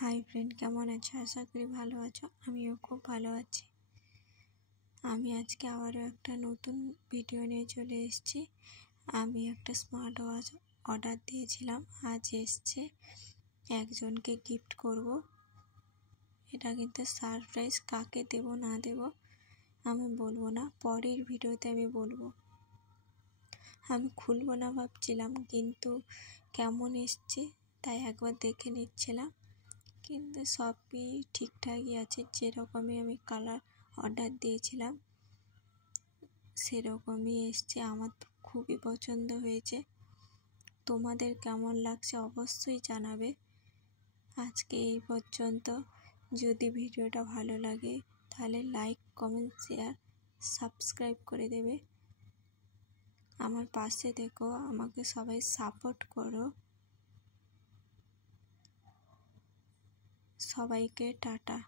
Hi friend, কেমন আছো? আশা করি ভালো আছো। আমিও খুব ভালো আছি। আমি আজকে আবারও একটা নতুন ভিডিও নিয়ে চলে এসেছি। আমি একটা স্মার্ট ওয়াচ অর্ডার দিয়েছিলাম, আজ এসছে। একজনকে গিফট করব। এটা কিন্তু সারপ্রাইজ, কাকে দেব না দেব আমি বলবো না, পরের ভিডিওতে আমি বলবো। আমি খুলবো না ভাবছিলাম, কিন্তু কেমন এসছে তাই একবার দেখে নিচ্ছিলাম। কিন্তু সবই ঠিকঠাকই আছে, যেরকমই আমি কালার অর্ডার দিয়েছিলাম সেরকমই এসছে। আমার তো খুবই পছন্দ হয়েছে। তোমাদের কেমন লাগছে অবশ্যই জানাবে। আজকে এই পর্যন্ত। যদি ভিডিওটা ভালো লাগে তাহলে লাইক, কমেন্ট, শেয়ার, সাবস্ক্রাইব করে দেবে। আমার পাশে থেকো, আমাকে সবাই সাপোর্ট করো। সবাইকে টাটা।